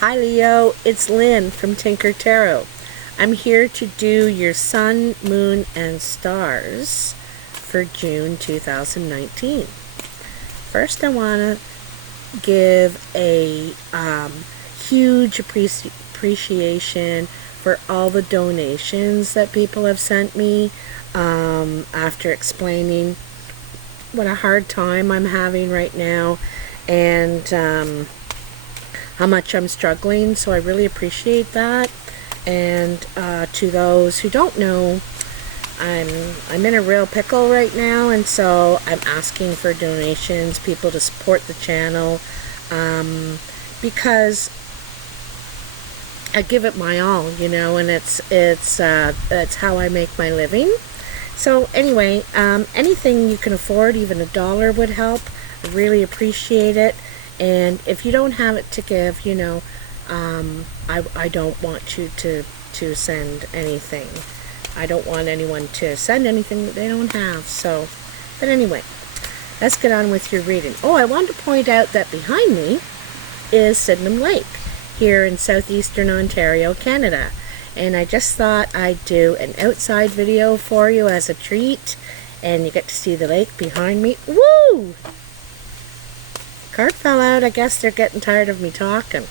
Hi Leo, it's Lynn from Tinker Tarot. I'm here to do your sun, moon, and stars for June 2019. First, I want to give a huge appreciation for all the donations that people have sent me after explaining what a hard time I'm having right now and how much I'm struggling, so I really appreciate that. And to those who don't know, I'm in a real pickle right now, and so I'm asking for donations, people to support the channel, because I give it my all, you know, and it's how I make my living. So anyway, anything you can afford, even $1 would help. I really appreciate it. And if you don't have it to give, you know, I don't want you to send anything. I don't want anyone to send anything that they don't have. So, but anyway, let's get on with your reading. Oh, I wanted to point out that behind me is Sydenham Lake here in southeastern Ontario, Canada. And I just thought I'd do an outside video for you as a treat. And you get to see the lake behind me. Woo! Card fell out. I guess they're getting tired of me talking.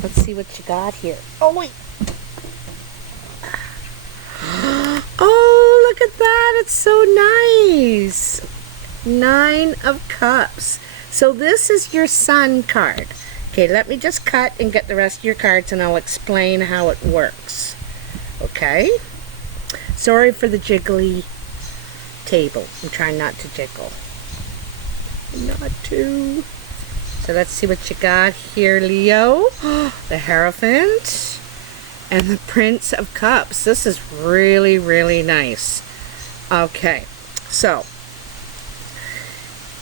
Let's see what you got here. Oh, wait. Oh, look at that. It's so nice. 9 of Cups. So this is your sun card. Okay, let me just cut and get the rest of your cards and I'll explain how it works. Okay? Sorry for the jiggly table. I'm trying not to jiggle. Not to. So let's see what you got here, Leo. The Hierophant and the Prince of Cups. This is really, really nice. Okay, so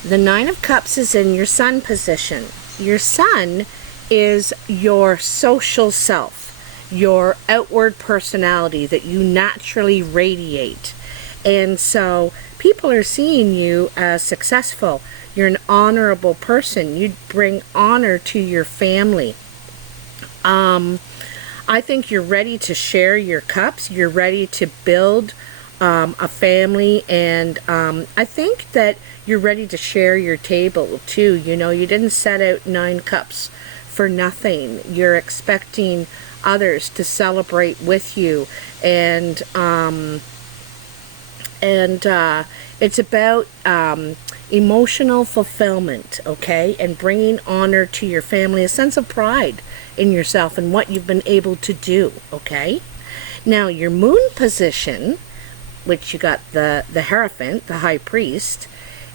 the 9 of Cups is in your sun position. Your sun is your social self, your outward personality that you naturally radiate. And so people are seeing you as successful. You're an honorable person. You bring honor to your family. I think you're ready to share your cups. You're ready to build a family, and I think that you're ready to share your table too. You know, you didn't set out 9 cups for nothing. You're expecting others to celebrate with you, and it's about emotional fulfillment, okay, and bringing honor to your family, a sense of pride in yourself and what you've been able to do, okay? Now, your moon position, which you got the Hierophant, the High Priest,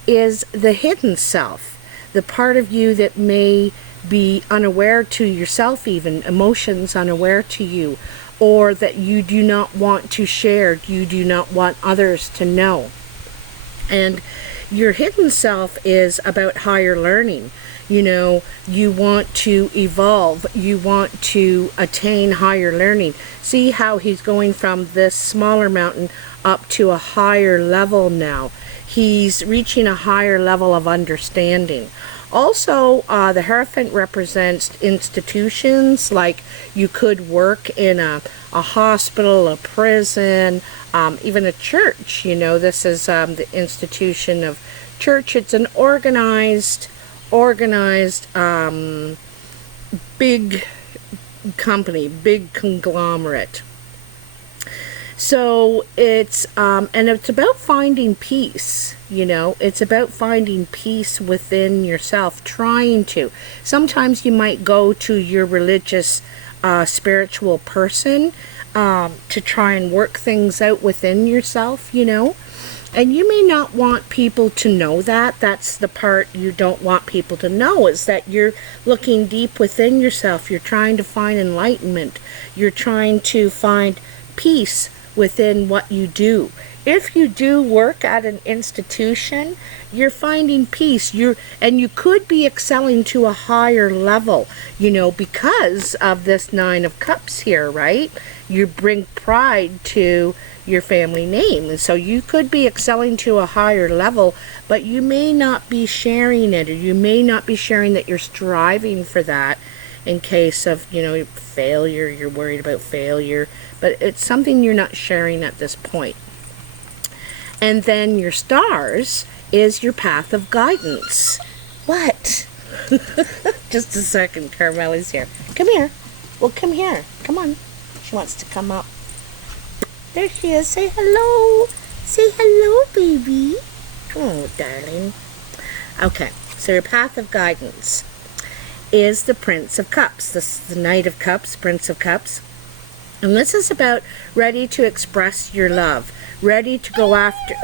is the hidden self, the part of you that may be unaware to yourself, even emotions unaware to you, or that you do not want to share, you do not want others to know. And your hidden self is about higher learning. You know, you want to evolve, you want to attain higher learning. See how he's going from this smaller mountain up to a higher level now. He's reaching a higher level of understanding. Also, the Hierophant represents institutions, like you could work in a hospital, a prison, even a church. You know, this is the institution of church. It's an organized big company, big conglomerate. So it's and it's about finding peace. You know, it's about finding peace within yourself, trying to. Sometimes you might go to your religious spiritual person to try and work things out within yourself, you know. And you may not want people to know that. That's the part you don't want people to know, is that you're looking deep within yourself. You're trying to find enlightenment. You're trying to find peace within what you do. If you do work at an institution, you're finding peace. And you could be excelling to a higher level, you know, because of this 9 of Cups here, right? You bring pride to your family name, and so you could be excelling to a higher level, but you may not be sharing it, or you may not be sharing that you're striving for that. in case of, you know, failure. You're worried about failure, but it's something you're not sharing at this point. And then your stars is your path of guidance. What? Just a second, Carmeli's here. Come here. Well, come here. Come on. She wants to come up. There she is. Say hello. Say hello, baby. Oh, darling. Okay, so your path of guidance is the Prince of Cups. This is the Knight of Cups, Prince of Cups. And this is about ready to express your love, ready to go after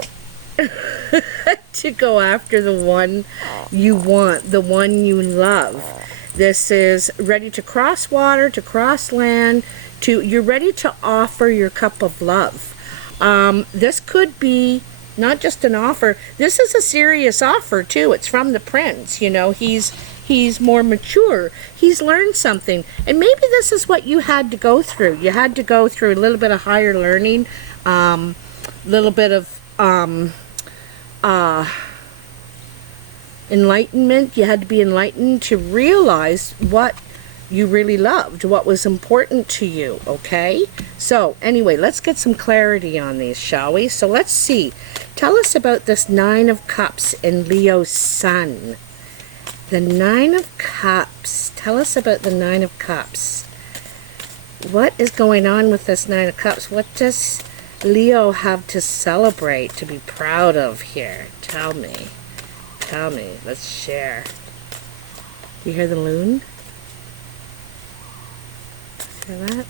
to go after the one you want, the one you love. This is ready to cross water, to cross land, you're ready to offer your cup of love. This could be not just an offer. This is a serious offer too. It's from the Prince. You know, he's more mature. He's learned something, and maybe this is what you had to go through. You had to go through a little bit of higher learning, little bit of enlightenment. You had to be enlightened to realize what you really loved, what was important to you. Okay, so anyway, let's get some clarity on these, shall we? So let's see. Tell us about this Nine of Cups in Leo's sun. The Nine of Cups. Tell us about the Nine of Cups. What is going on with this Nine of Cups? What does Leo have to celebrate, to be proud of here? Tell me. Tell me. Let's share. You hear the loon? Hear that?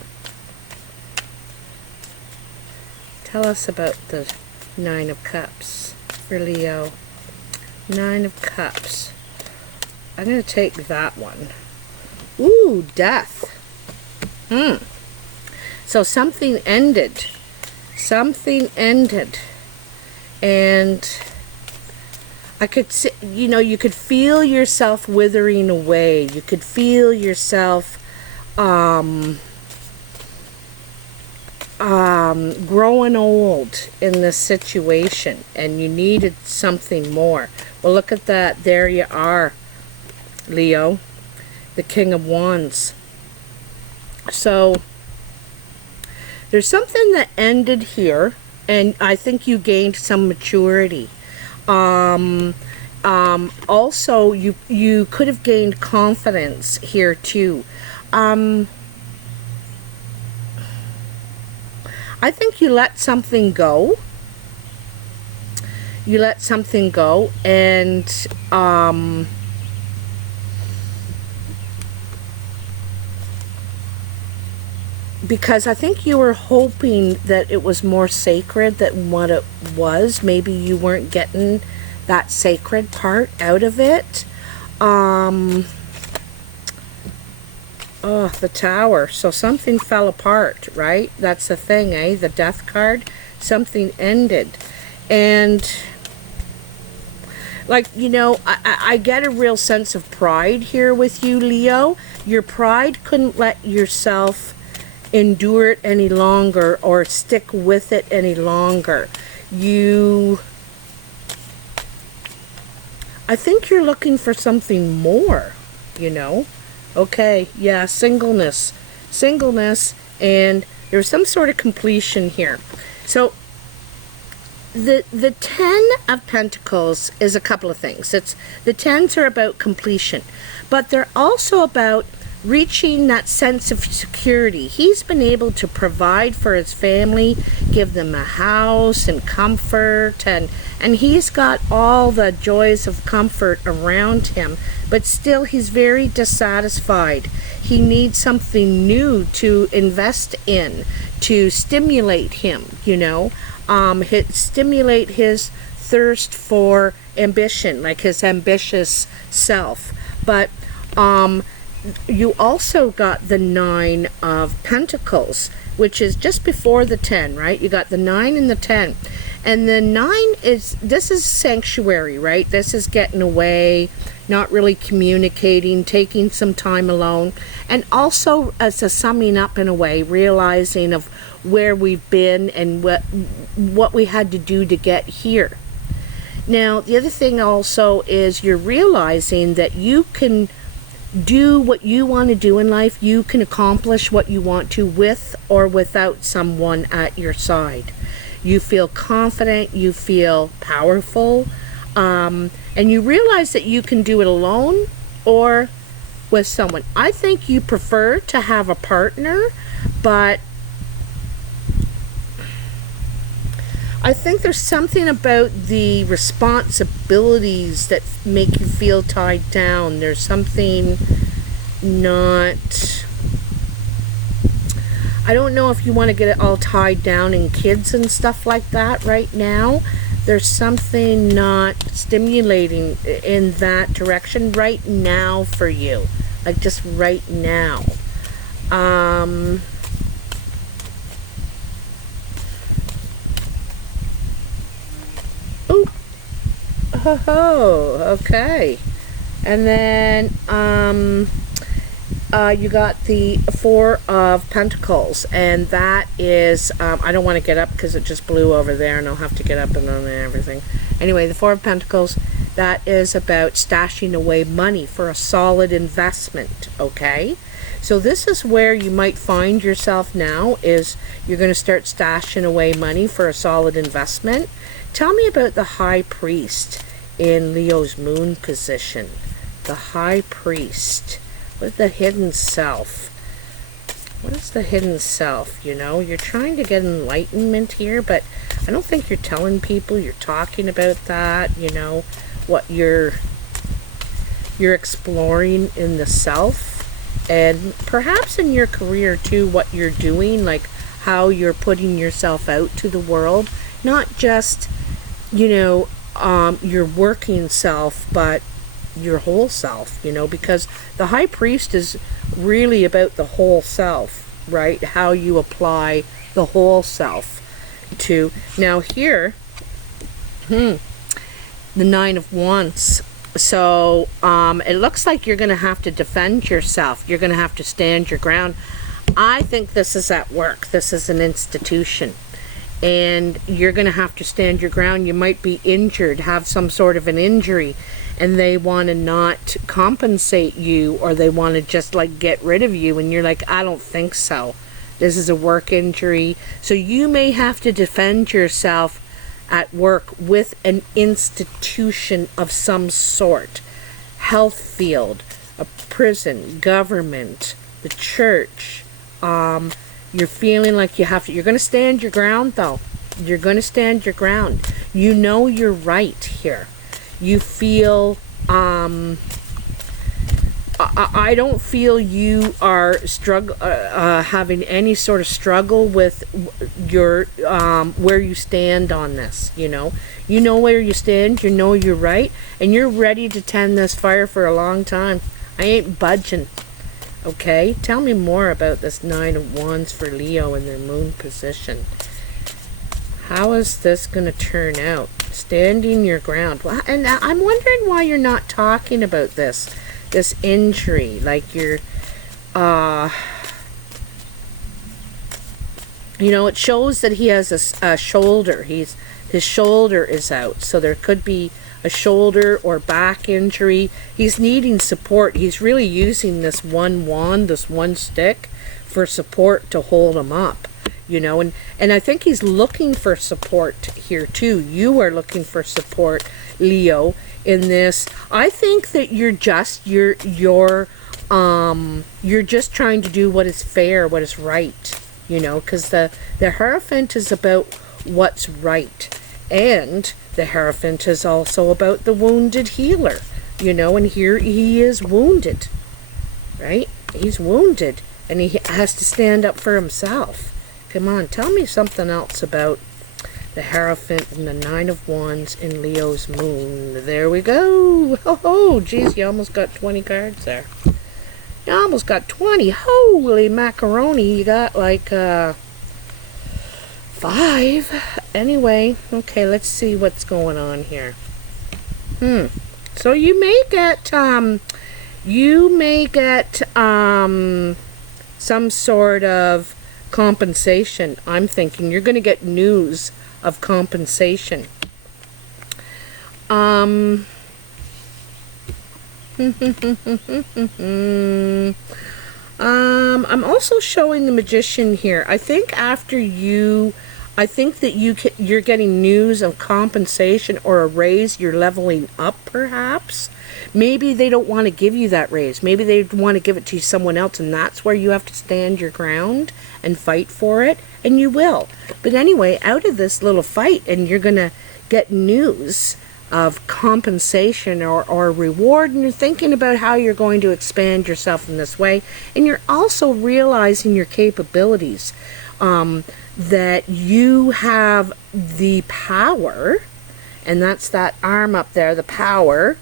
Tell us about the Nine of Cups for Leo. Nine of Cups. I'm going to take that one. Ooh, Death. So something ended. Something ended. And I could see, you know, you could feel yourself withering away. You could feel yourself growing old in this situation, and you needed something more. Well, look at that. There you are, Leo, the King of Wands. So there's something that ended here, and I think you gained some maturity. Also, you could have gained confidence here too. I think you let something go. You let something go, and because I think you were hoping that it was more sacred than what it was. Maybe you weren't getting that sacred part out of it. Oh, the Tower. So something fell apart, right? That's the thing, eh? The Death card. Something ended. And, like, you know, I get a real sense of pride here with you, Leo. Your pride couldn't let yourself endure it any longer or stick with it any longer. I think you're looking for something more, you know. Okay, yeah, singleness, and there's some sort of completion here. So the Ten of Pentacles is a couple of things. The tens are about completion, but they're also about reaching that sense of security. He's been able to provide for his family, give them a house and comfort, and he's got all the joys of comfort around him, but still he's very dissatisfied. He needs something new to invest in, to stimulate him, you know, stimulate his thirst for ambition, like his ambitious self. But you also got the Nine of Pentacles, which is just before the 10, right? You got the 9 and the 10. And the 9 this is sanctuary, right? This is getting away, not really communicating, taking some time alone. And also as a summing up in a way, realizing of where we've been and what we had to do to get here. Now, the other thing also is you're realizing that you can do what you want to do in life. You can accomplish what you want to with or without someone at your side. You feel confident, you feel powerful, and you realize that you can do it alone or with someone. I think you prefer to have a partner, but I think there's something about the responsibilities that make you feel tied down. There's something not... I don't know if you want to get it all tied down in kids and stuff like that right now. There's something not stimulating in that direction right now for you. Like just right now. Oh, okay. And then you got the Four of Pentacles, and that is I don't want to get up because it just blew over there, and I'll have to get up and on everything. Anyway, the Four of Pentacles, that is about stashing away money for a solid investment. Okay, so this is where you might find yourself now, is you're going to start stashing away money for a solid investment. Tell me about the High Priest in Leo's moon position. The High Priest. What is the hidden self? What is the hidden self? You know, you're trying to get enlightenment here, but I don't think you're telling people. You're talking about that, you know, what you're exploring in the self, and perhaps in your career too, what you're doing, like how you're putting yourself out to the world, not just, you know, your working self, but your whole self, you know, because the High Priest is really about the whole self, right? How you apply the whole self to. Now here, the Nine of Wands. So it looks like you're going to have to defend yourself. You're going to have to stand your ground. I think this is at work. This is an institution. And you're going to have to stand your ground. You might be injured, have some sort of an injury, and they want to not compensate you, or they want to just like get rid of you, and you're like, I don't think so. This is a work injury. So you may have to defend yourself at work with an institution of some sort. Health field, a prison, government, the church. You're feeling like you have to. You're going to stand your ground, though. You're going to stand your ground. You know you're right here. You feel, I don't feel you are having any sort of struggle with your, where you stand on this, you know. You know where you stand, you know you're right, and you're ready to tend this fire for a long time. I ain't budging. Okay, tell me more about this Nine of Wands for Leo in their moon position. How is this going to turn out? Standing your ground. Well, and I'm wondering why you're not talking about this injury. Like you're, you know, it shows that he has a shoulder. His shoulder is out, so there could be a shoulder or back injury. He's needing support. He's really using this one wand, this one stick, for support to hold him up, you know, and I think he's looking for support here too. You are looking for support, Leo, in this. I think that you're just trying to do what is fair, what is right, you know, because the Hierophant is about what's right. And the Hierophant is also about the wounded healer, you know, and here he is wounded, right? He's wounded, and he has to stand up for himself. Come on, tell me something else about the Hierophant and the Nine of Wands in Leo's moon. There we go. Oh, geez, you almost got 20 cards there. You almost got 20. Holy macaroni, you got like, 5. Anyway, okay, let's see what's going on here. So you may get some sort of compensation. I'm thinking you're going to get news of compensation. I'm also showing the Magician here. I think that you're getting news of compensation or a raise. You're leveling up, perhaps. Maybe they don't want to give you that raise. Maybe they want to give it to someone else, and that's where you have to stand your ground and fight for it, and you will. But anyway, out of this little fight, and you're going to get news of compensation or reward, and you're thinking about how you're going to expand yourself in this way, and you're also realizing your capabilities, that you have the power, and that's that arm up there, the power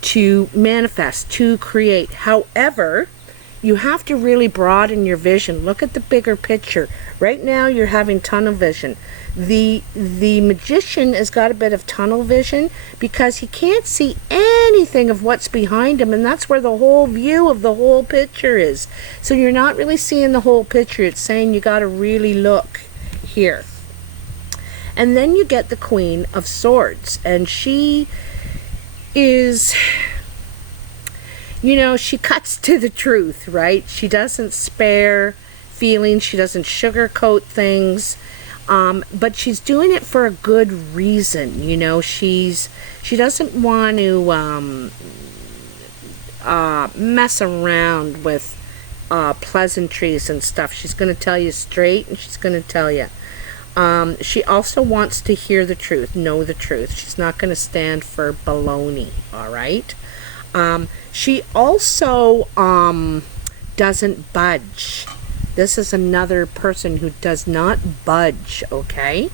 to manifest, to create. However, you have to really broaden your vision. Look at the bigger picture. Right now you're having tunnel vision. The Magician has got a bit of tunnel vision because he can't see anything of what's behind him, and that's where the whole view of the whole picture is. So you're not really seeing the whole picture. It's saying you got to really look here. And then you get the Queen of Swords, and she is, you know, she cuts to the truth, right? She doesn't spare feelings. She doesn't sugarcoat things. But she's doing it for a good reason. You know, she doesn't want to mess around with pleasantries and stuff. She's going to tell you straight, and she's going to tell you. She also wants to hear the truth, know the truth. She's not going to stand for baloney, all right? She also doesn't budge. This is another person who does not budge, okay?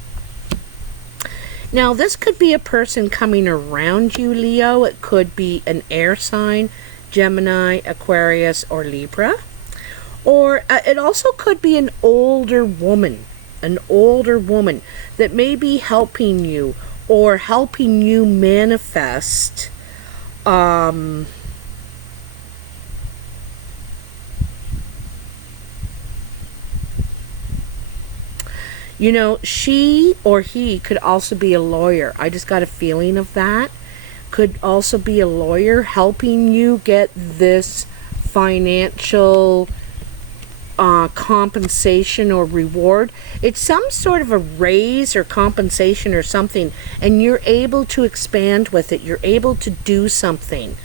Now, this could be a person coming around you, Leo. It could be an air sign, Gemini, Aquarius, or Libra. Or it also could be an older woman that may be helping you or helping you manifest you know, she or he could also be a lawyer. I just got a feeling of that. Could also be a lawyer helping you get this financial compensation or reward. It's some sort of a raise or compensation or something, and you're able to expand with it. You're able to do something.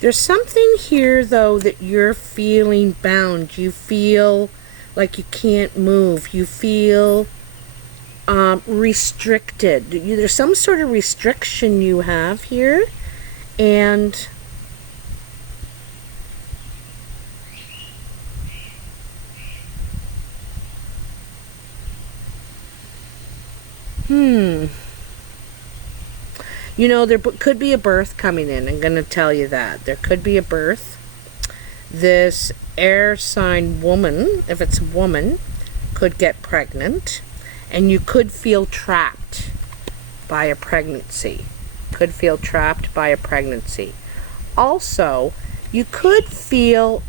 There's something here, though, that you're feeling bound. You feel like you can't move. You feel restricted. There's some sort of restriction you have here. And you know, there could be a birth coming in. I'm going to tell you that. There could be a birth. This air sign woman, if it's a woman, could get pregnant. And you could feel trapped by a pregnancy. Could feel trapped by a pregnancy. Also, you could feel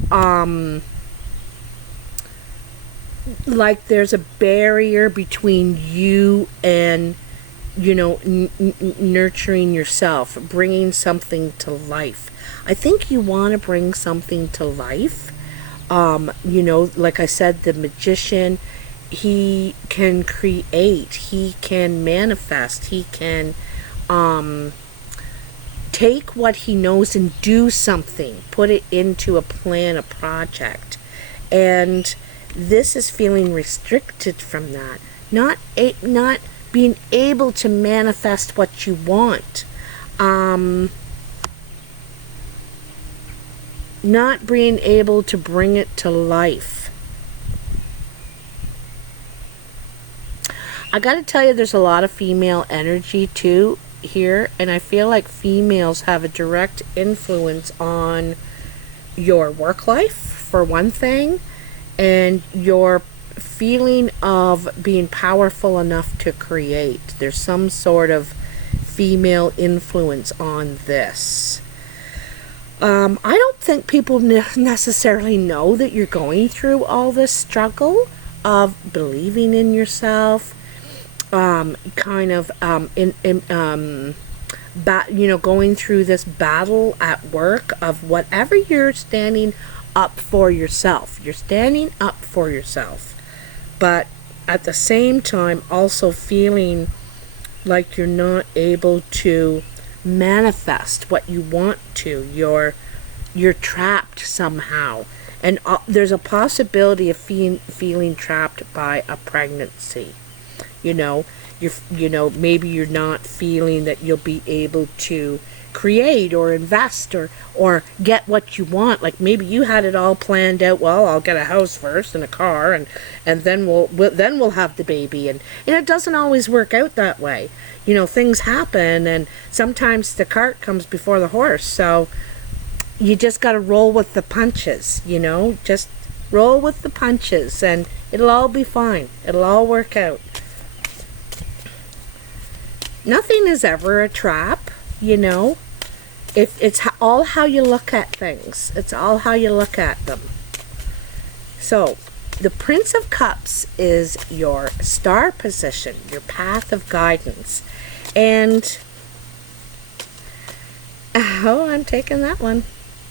like there's a barrier between you and, you know, nurturing yourself, bringing something to life. I think you want to bring something to life. You know, like I said, the Magician, he can create, he can manifest, he can take what he knows and do something, put it into a plan, a project. And this is feeling restricted from that. Not being able to manifest what you want. Not being able to bring it to life. I gotta tell you, there's a lot of female energy too here, and I feel like females have a direct influence on your work life, for one thing, and your feeling of being powerful enough to create. There's some sort of female influence on this. I don't think people necessarily know that you're going through all this struggle of believing in yourself, kind of going through this battle at work of whatever you're standing up for yourself. You're standing up for yourself, but at the same time also feeling like you're not able to manifest what you want to. You're trapped somehow, and there's a possibility of feeling trapped by a pregnancy. Maybe you're not feeling that you'll be able to create or invest or get what you want. Like maybe you had it all planned out. Well, I'll get a house first and a car, and then we'll have the baby, and it doesn't always work out that way. Things happen, and sometimes the cart comes before the horse. So you just got to roll with the punches. Just roll with the punches, and it'll all be fine. It'll all work out. Nothing is ever a trap, If it's all how you look at things. It's all how you look at them. So, the Prince of Cups is your star position, your path of guidance. And, I'm taking that one.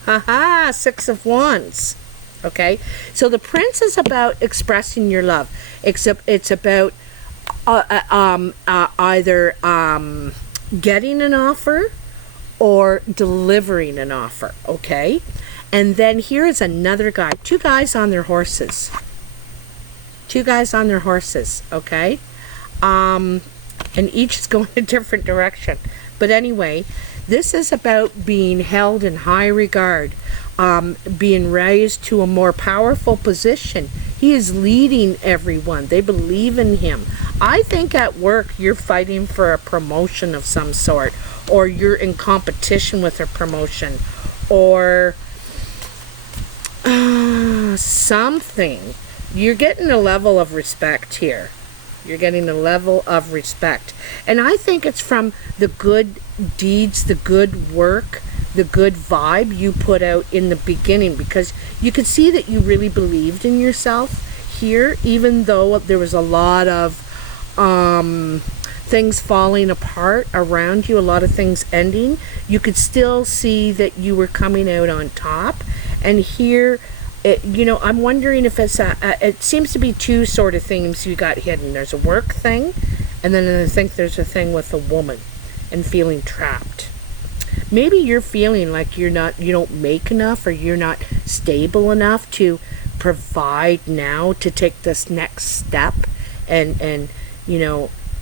Haha, Six of Wands. Okay, so the Prince is about expressing your love. It's about either getting an offer or delivering an offer, okay? And then here is another guy. Two guys on their horses. Okay? And each is going a different direction. But anyway, this is about being held in high regard, being raised to a more powerful position. He is leading everyone. They believe in him. I think at work you're fighting for a promotion of some sort, or you're in competition with a promotion, or something. You're getting a level of respect here. You're getting a level of respect. And I think it's from the good deeds, the good work, the good vibe you put out in the beginning, because you could see that you really believed in yourself here, even though there was a lot of things falling apart around you, a lot of things ending. You could still see that you were coming out on top. And here, I'm wondering if it seems to be two sort of things you got hidden. There's a work thing, and then I think there's a thing with a woman and feeling trapped. Maybe you're feeling like you don't make enough, or you're not stable enough to provide now to take this next step and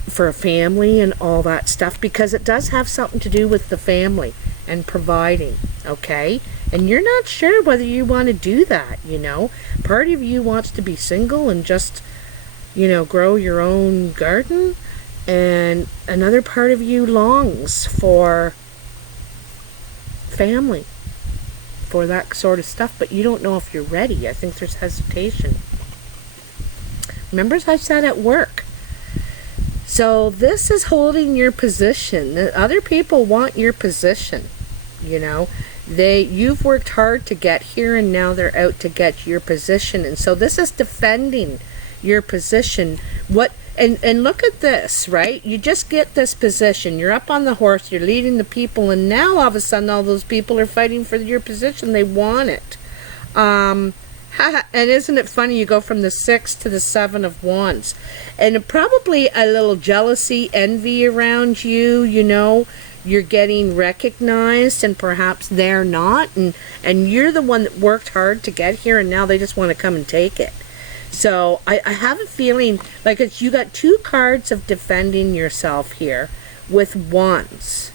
for a family and all that stuff, because it does have something to do with the family and providing, okay? And you're not sure whether you want to do that, Part of you wants to be single and just, grow your own garden, and another part of you longs for family, for that sort of stuff, but you don't know if you're ready. I think there's hesitation. Remember, as I said, at work. So this is holding your position. The other people want your position, You've worked hard to get here, and now they're out to get your position. And so this is defending your position. And look at this, right? You just get this position. You're up on the horse, you're leading the people, and now all of a sudden all those people are fighting for your position. They want it. And isn't it funny? You go from the 6 to the 7 of Wands. And probably a little jealousy, envy around you, You're getting recognized, and perhaps they're not. And you're the one that worked hard to get here, and now they just want to come and take it. So I have a feeling like you got two cards of defending yourself here with Wands.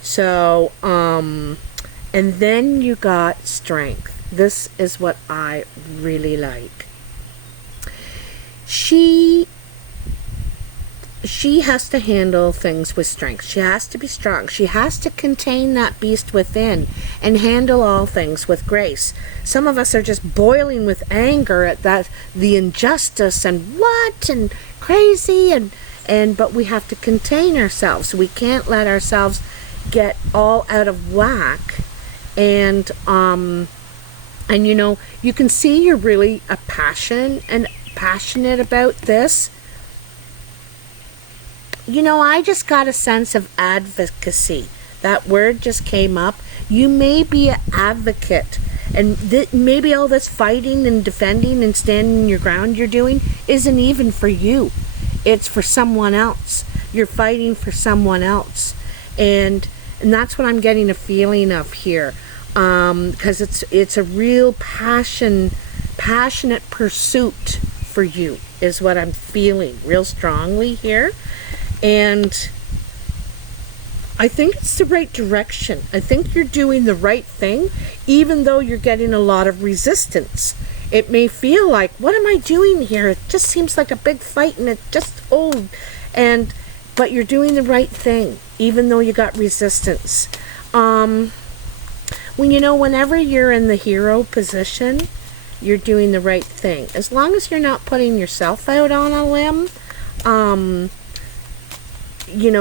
So, and then you got Strength. This is what I really like. She has to handle things with strength. She has to be strong. She has to contain that beast within and handle all things with grace. Some of us are just boiling with anger at the injustice and crazy but we have to contain ourselves. We can't let ourselves get all out of whack. And you can see you're really passionate about this. you know, I just got a sense of advocacy. That word just came up. You may be an advocate, and maybe all this fighting and defending and standing your ground you're doing isn't even for you. It's for someone else. You're fighting for someone else. And that's what I'm getting a feeling of here. Because it's a real passionate pursuit for you is what I'm feeling real strongly here. And I think it's the right direction. I think you're doing the right thing, even though you're getting a lot of resistance. It may feel like, what am I doing here? It just seems like a big fight, and it just, but you're doing the right thing, even though you got resistance. Whenever you're in the hero position, you're doing the right thing. As long as you're not putting yourself out on a limb,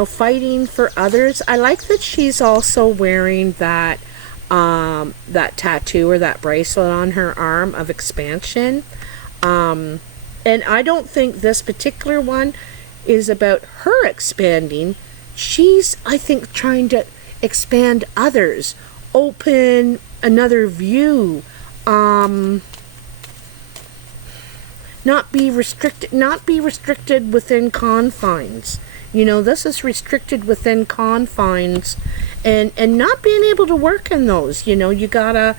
fighting for others. I like that she's also wearing that tattoo or that bracelet on her arm of expansion. And I don't think this particular one is about her expanding. She's, I think, trying to expand others, open another view, not be restricted within confines. This is restricted within confines, and not being able to work in those. You gotta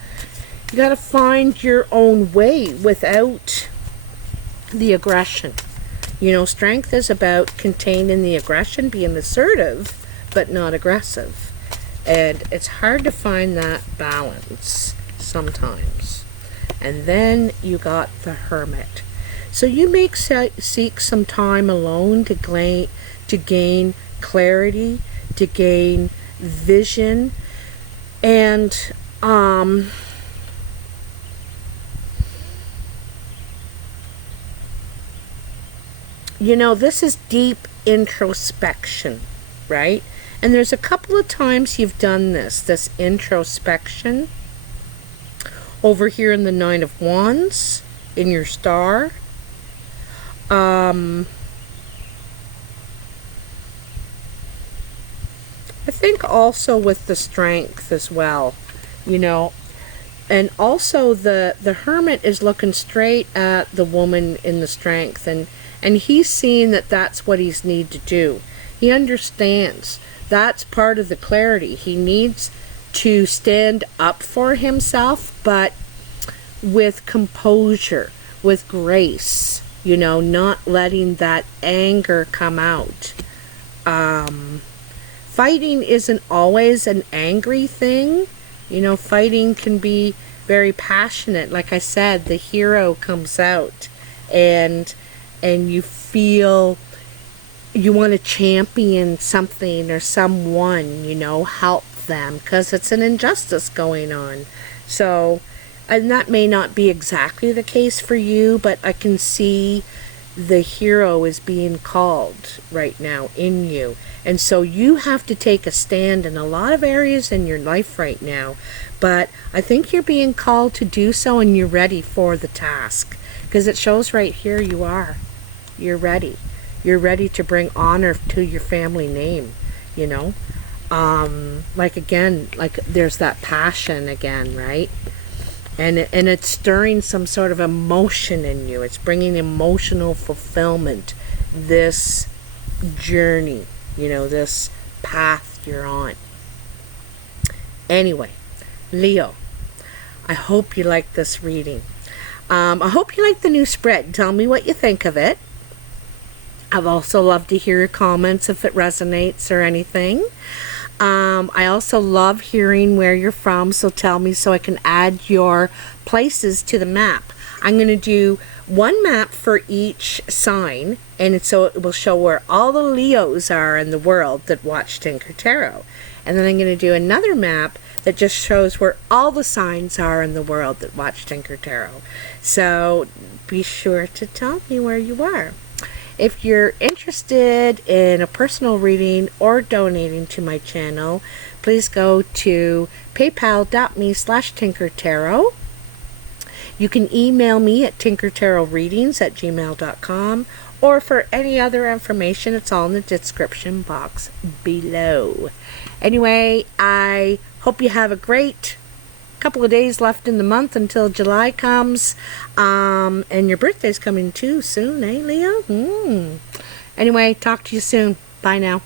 find your own way without the aggression. Strength is about containing the aggression, being assertive, but not aggressive. And it's hard to find that balance sometimes. And then you got the Hermit. So you may seek some time alone to gain clarity, to gain vision, and this is deep introspection, right? And there's a couple of times you've done this introspection over here in the Nine of Wands in your star. I think also with the Strength as well, and also the Hermit is looking straight at the woman in the Strength, and he's seeing that that's what he's need to do. He understands that's part of the clarity. He needs to stand up for himself, but with composure, with grace, not letting that anger come out. Fighting isn't always an angry thing. Fighting can be very passionate. Like I said, the hero comes out, and you feel you want to champion something or someone, help them, because it's an injustice going on. So, and that may not be exactly the case for you, but I can see the hero is being called right now in you. And so you have to take a stand in a lot of areas in your life right now. But I think you're being called to do so, and you're ready for the task. Because it shows right here you are. You're ready. You're ready to bring honor to your family name, like there's that passion again, right? And it's stirring some sort of emotion in you. It's bringing emotional fulfillment, this journey, this path you're on. Anyway, Leo, I hope you like this reading. I hope you like the new spread. Tell me what you think of it. I'd also love to hear your comments if it resonates or anything. I also love hearing where you're from, so tell me so I can add your places to the map. I'm going to do one map for each sign, and so it will show where all the Leos are in the world that watch Tinker Tarot. And then I'm going to do another map that just shows where all the signs are in the world that watch Tinker Tarot. So be sure to tell me where you are. If you're interested in a personal reading or donating to my channel, please go to paypal.me/tinkertarot. You can email me at tinkertarotreadings@gmail.com, or for any other information, it's all in the description box below. Anyway, I hope you have a great couple of days left in the month until July comes. And your birthday's coming too soon, eh, Leo? Anyway, talk to you soon. Bye now.